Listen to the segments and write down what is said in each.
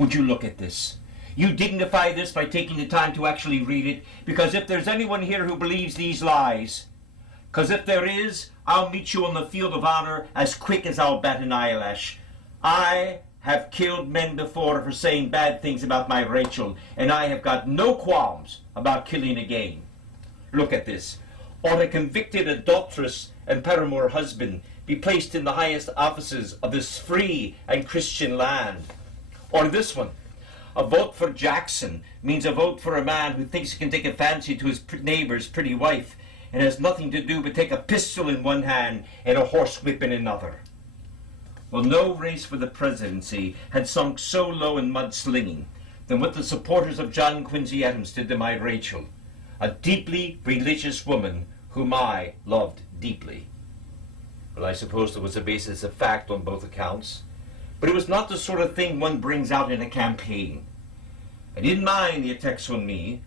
Would you look at this? You dignify this by taking the time to actually read it, because if there's anyone here who believes these lies, because if there is, I'll meet you on the field of honor as quick as I'll bat an eyelash. I have killed men before for saying bad things about my Rachel, and I have got no qualms about killing again. Look at this. Ought a convicted adulteress and paramour husband be placed in the highest offices of this free and Christian land? Or this one. A vote for Jackson means a vote for a man who thinks he can take a fancy to his neighbor's pretty wife and has nothing to do but take a pistol in one hand and a horsewhip in another. Well, no race for the presidency had sunk so low in mudslinging than what the supporters of John Quincy Adams did to my Rachel, a deeply religious woman whom I loved deeply. Well, I suppose there was a basis of fact on both accounts, but it was not the sort of thing one brings out in a campaign. I didn't mind the attacks on me.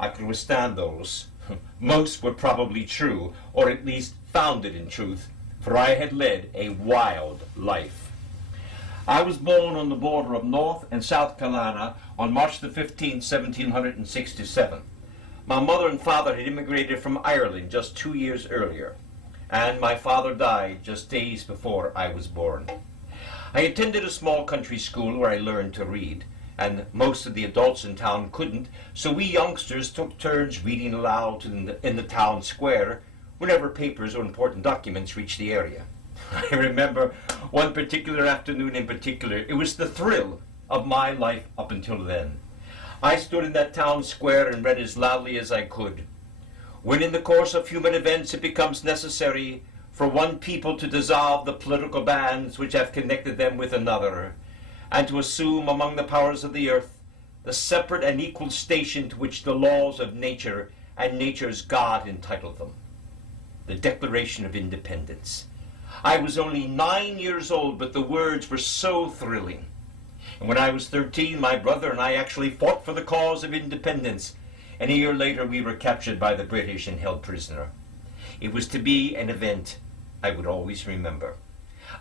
I could withstand those. Most were probably true, or at least founded in truth, for I had led a wild life. I was born on the border of North and South Carolina on March the 15th, 1767. My mother and father had immigrated from Ireland just 2 years earlier, and my father died just days before I was born. I attended a small country school where I learned to read, and most of the adults in town couldn't, so we youngsters took turns reading aloud in the town square whenever papers or important documents reached the area. I remember one particular afternoon in particular. It was the thrill of my life up until then. I stood in that town square and read as loudly as I could. When in the course of human events it becomes necessary for one people to dissolve the political bands which have connected them with another, and to assume among the powers of the earth the separate and equal station to which the laws of nature and nature's God entitle them. The Declaration of Independence. I was only 9 years old, but the words were so thrilling. And when I was 13, my brother and I actually fought for the cause of independence, and a year later we were captured by the British and held prisoner. It was to be an event I would always remember.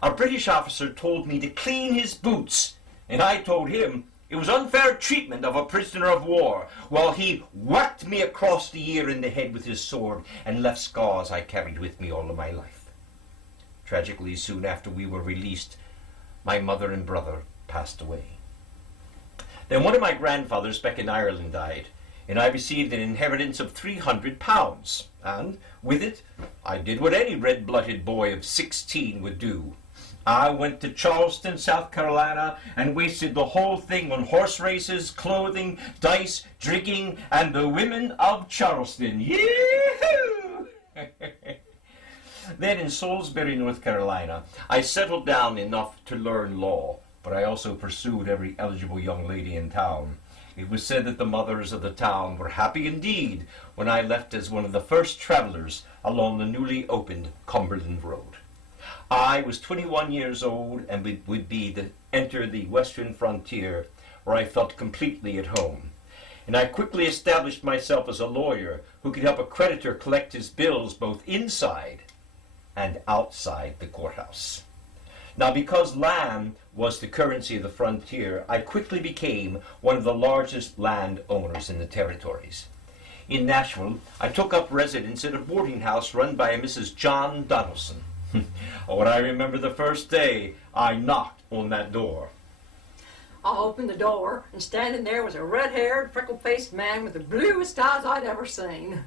A British officer told me to clean his boots, and I told him it was unfair treatment of a prisoner of war, while he whacked me across the ear in the head with his sword and left scars I carried with me all of my life. Tragically, soon after we were released, my mother and brother passed away. Then one of my grandfathers back in Ireland died, and I received an inheritance of £300, and with it I did what any red-blooded boy of 16 would do. I went to Charleston, South Carolina, and wasted the whole thing on horse races, clothing, dice, drinking, and the women of Charleston. Yee-hoo! Then in Salisbury, North Carolina, I settled down enough to learn law, but I also pursued every eligible young lady in town. It was said that the mothers of the town were happy indeed when I left as one of the first travelers along the newly opened Cumberland Road. I was 21 years old and would be to enter the western frontier, where I felt completely at home. And I quickly established myself as a lawyer who could help a creditor collect his bills both inside and outside the courthouse. Now, because land was the currency of the frontier, I quickly became one of the largest landowners in the territories. In Nashville, I took up residence at a boarding house run by a Mrs. John Donaldson. When I remember the first day I knocked on that door. I opened the door, and standing there was a red-haired, freckle-faced man with the bluest eyes I'd ever seen.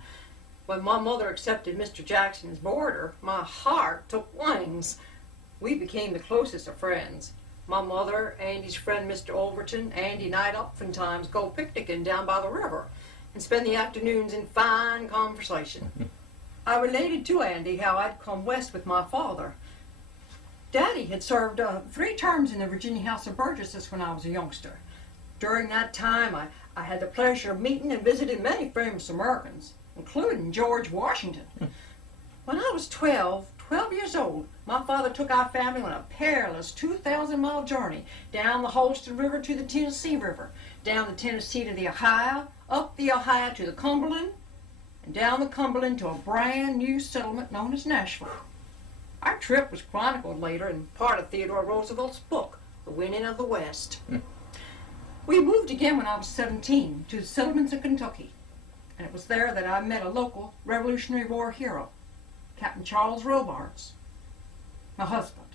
When my mother accepted Mr. Jackson as boarder, my heart took wings. We became the closest of friends. My mother, Andy's friend Mr. Overton, Andy and I'd oftentimes go picnicking down by the river and spend the afternoons in fine conversation. I related to Andy how I'd come west with my father. Daddy had served 3 terms in the Virginia House of Burgesses when I was a youngster. During that time, I had the pleasure of meeting and visiting many famous Americans, including George Washington. When I was 12 years old, my father took our family on a perilous 2,000-mile journey down the Holston River to the Tennessee River, down the Tennessee to the Ohio, up the Ohio to the Cumberland, and down the Cumberland to a brand new settlement known as Nashville. Our trip was chronicled later in part of Theodore Roosevelt's book, The Winning of the West. We moved again when I was 17 to the settlements of Kentucky, and it was there that I met a local Revolutionary War hero, Captain Charles Robards, my husband.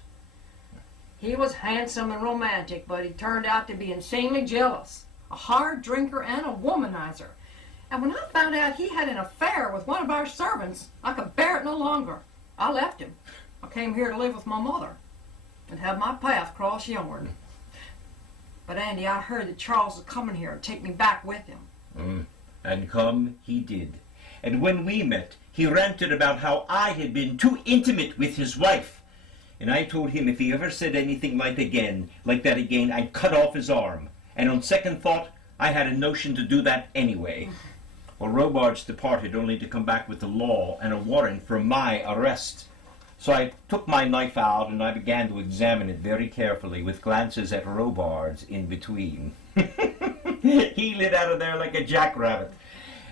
He was handsome and romantic, but he turned out to be insanely jealous, a hard drinker and a womanizer. And when I found out he had an affair with one of our servants, I could bear it no longer. I left him. I came here to live with my mother and have my path cross yourn. But Andy, I heard that Charles was coming here to take me back with him. And come he did. And when we met, he ranted about how I had been too intimate with his wife. And I told him if he ever said anything like that again, I'd cut off his arm. And on second thought, I had a notion to do that anyway. Well, Robards departed only to come back with the law and a warrant for my arrest. So I took my knife out and I began to examine it very carefully with glances at Robards in between. He lit out of there like a jackrabbit.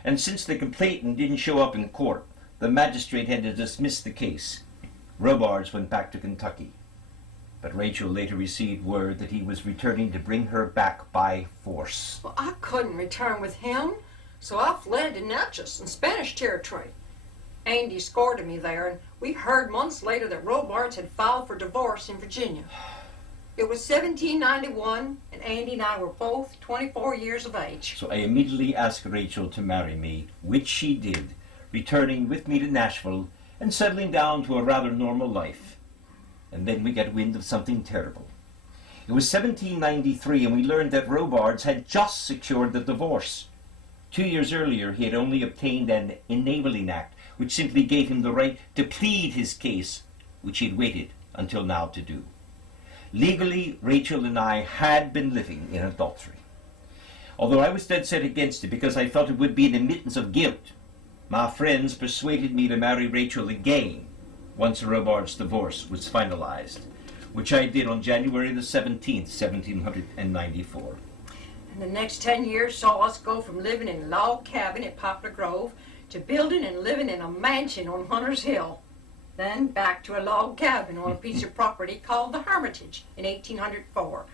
And since the complainant didn't show up in court, the magistrate had to dismiss the case. Robards went back to Kentucky. But Rachel later received word that he was returning to bring her back by force. Well, I couldn't return with him, so I fled to Natchez in Spanish territory. Andy escorted me there, and we heard months later that Robards had filed for divorce in Virginia. It was 1791, and Andy and I were both 24 years of age. So I immediately asked Rachel to marry me, which she did, returning with me to Nashville and settling down to a rather normal life. And then we got wind of something terrible. It was 1793, and we learned that Robards had just secured the divorce. 2 years earlier, he had only obtained an enabling act, which simply gave him the right to plead his case, which he had waited until now to do. Legally, Rachel and I had been living in adultery. Although I was dead set against it because I felt it would be an admittance of guilt, my friends persuaded me to marry Rachel again once Robards' divorce was finalized, which I did on January the 17th, 1794. And the next 10 years saw us go from living in a log cabin at Poplar Grove to building and living in a mansion on Hunter's Hill. Then back to a log cabin on a piece of property called the Hermitage in 1804.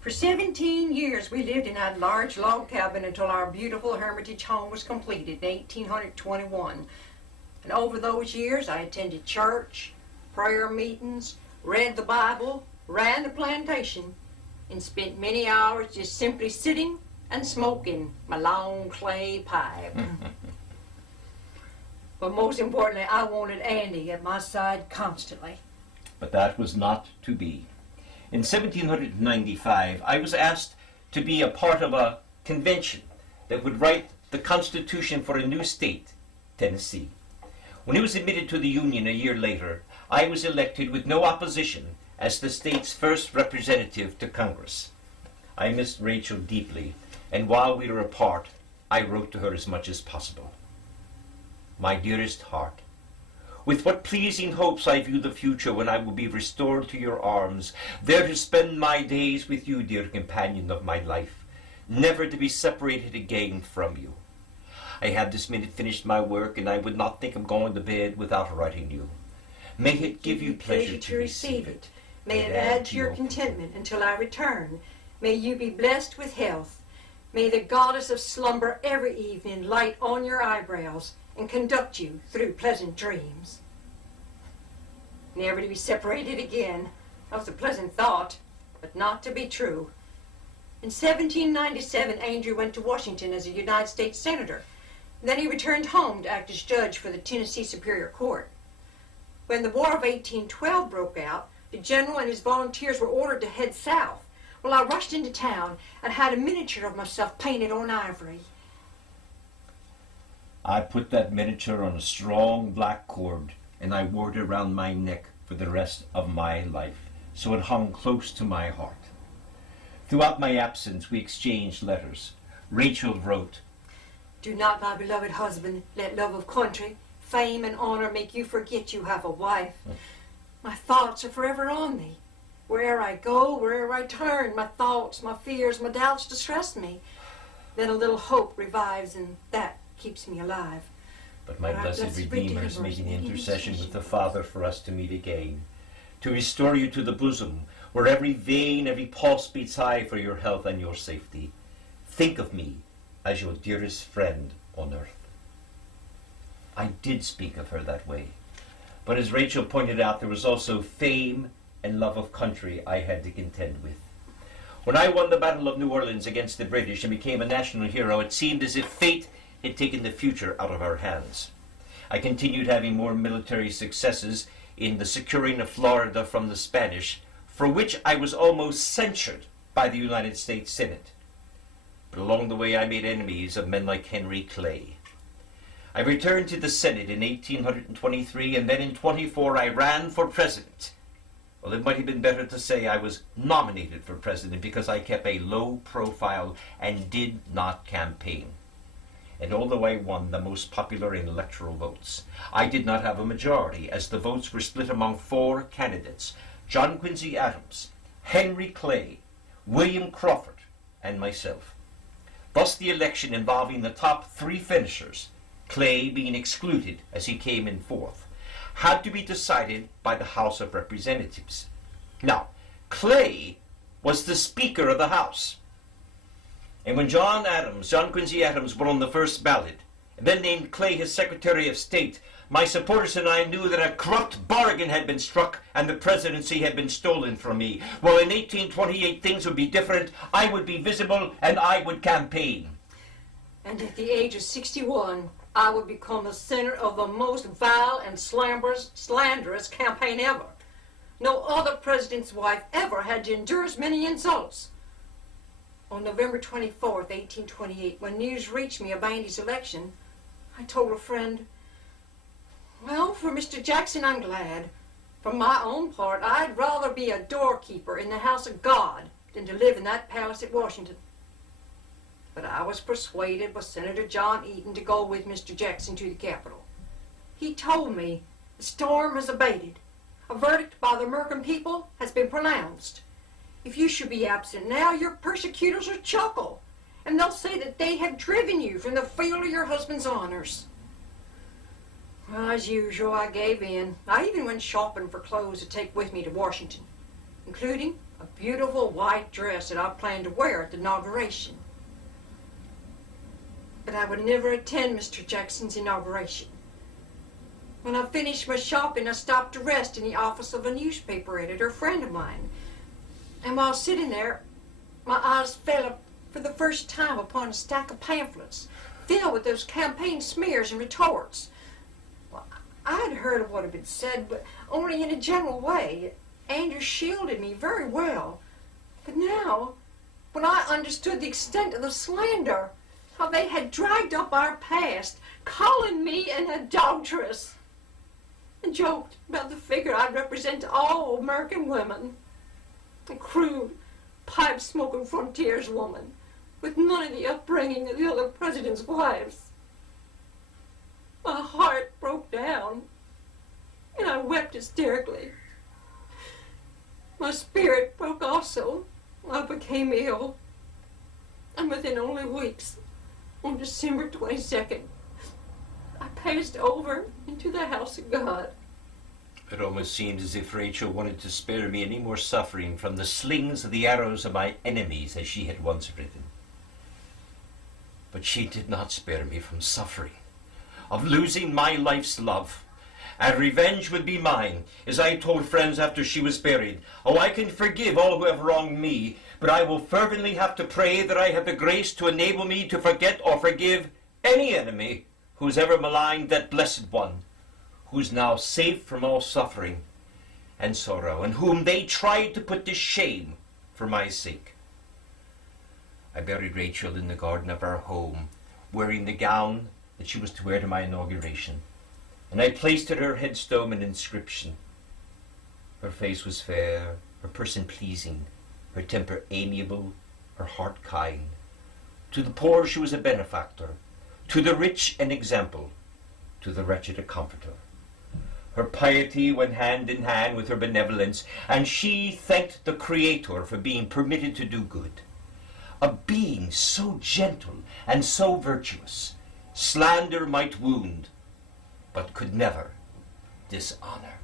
For 17 years we lived in that large log cabin until our beautiful Hermitage home was completed in 1821. And over those years I attended church, prayer meetings, read the Bible, ran the plantation, and spent many hours just simply sitting and smoking my long clay pipe. But most importantly, I wanted Andy at my side constantly. But that was not to be. In 1795, I was asked to be a part of a convention that would write the Constitution for a new state, Tennessee. When it was admitted to the Union a year later, I was elected with no opposition as the state's first representative to Congress. I missed Rachel deeply, and while we were apart, I wrote to her as much as possible. My dearest heart, with what pleasing hopes I view the future when I will be restored to your arms, there to spend my days with you, dear companion of my life, never to be separated again from you. I have this minute finished my work, and I would not think of going to bed without writing you. May it give you pleasure to receive it. May it add to your contentment until I return. May you be blessed with health. May the goddess of slumber every evening light on your eyebrows and conduct you through pleasant dreams. Never to be separated again. That was a pleasant thought, but not to be true. In 1797, Andrew went to Washington as a United States Senator. Then he returned home to act as judge for the Tennessee Superior Court. When the War of 1812 broke out, the general and his volunteers were ordered to head south. Well, I rushed into town and had a miniature of myself painted on ivory. I put that miniature on a strong black cord, and I wore it around my neck for the rest of my life, so it hung close to my heart. Throughout my absence, we exchanged letters. Rachel wrote, "Do not, my beloved husband, let love of country, fame, and honor make you forget you have a wife. My thoughts are forever on thee. Where'er I go, where'er I turn, my thoughts, my fears, my doubts distress me. Then a little hope revives, and that keeps me alive. But my blessed Redeemer is making intercession with the Father for us to meet again, to restore you to the bosom, where every vein, every pulse beats high for your health and your safety. Think of me as your dearest friend on earth. I did speak of her that way, but as Rachel pointed out, there was also fame and love of country I had to contend with. When I won the Battle of New Orleans against the British and became a national hero, it seemed as if fate had taken the future out of our hands. I continued having more military successes in the securing of Florida from the Spanish, for which I was almost censured by the United States Senate. But along the way I made enemies of men like Henry Clay. I returned to the Senate in 1823, and then in 24 I ran for president. Well, it might have been better to say I was nominated for president, because I kept a low profile and did not campaign. And although I won the most popular in electoral votes, I did not have a majority, as the votes were split among 4 candidates: John Quincy Adams, Henry Clay, William Crawford, and myself. Thus the election involving the top 3 finishers, Clay being excluded as he came in 4th, had to be decided by the House of Representatives. Now, Clay was the Speaker of the House. And when John Quincy Adams, won on the first ballot, and then named Clay his Secretary of State, my supporters and I knew that a corrupt bargain had been struck and the presidency had been stolen from me. Well, in 1828 things would be different. I would be visible and I would campaign. And at the age of 61, I would become the center of the most vile and slanderous campaign ever. No other president's wife ever had to endure as many insults. On November 24th, 1828, when news reached me of Andy's election, I told a friend, "Well, for Mr. Jackson, I'm glad. For my own part, I'd rather be a doorkeeper in the house of God than to live in that palace at Washington." But I was persuaded by Senator John Eaton to go with Mr. Jackson to the Capitol. He told me the storm has abated. A verdict by the American people has been pronounced. If you should be absent now, your persecutors will chuckle, and they'll say that they have driven you from the field of your husband's honors. Well, as usual, I gave in. I even went shopping for clothes to take with me to Washington, including a beautiful white dress that I planned to wear at the inauguration. But I would never attend Mr. Jackson's inauguration. When I finished my shopping, I stopped to rest in the office of a newspaper editor friend of mine. And while sitting there, my eyes fell for the first time upon a stack of pamphlets filled with those campaign smears and retorts. Well, I had heard of what had been said, but only in a general way. Andrew shielded me very well. But now, when I understood the extent of the slander, how they had dragged up our past, calling me an adulteress, and joked about the figure I'd represent to all American women. A crude, pipe-smoking frontierswoman with none of the upbringing of the other president's wives. My heart broke down, and I wept hysterically. My spirit broke also. I became ill, and within only weeks, on December 22nd, I passed over into the house of God. It almost seemed as if Rachel wanted to spare me any more suffering from the slings of the arrows of my enemies, as she had once written. But she did not spare me from suffering, of losing my life's love. And revenge would be mine, as I told friends after she was buried. Oh, I can forgive all who have wronged me, but I will fervently have to pray that I have the grace to enable me to forget or forgive any enemy who's ever maligned that blessed one, who's now safe from all suffering and sorrow, and whom they tried to put to shame for my sake. I buried Rachel in the garden of our home, wearing the gown that she was to wear to my inauguration, and I placed at her headstone an inscription. Her face was fair, her person pleasing, her temper amiable, her heart kind. To the poor she was a benefactor, to the rich an example, to the wretched a comforter. Her piety went hand in hand with her benevolence, and she thanked the Creator for being permitted to do good. A being so gentle and so virtuous, slander might wound, but could never dishonor.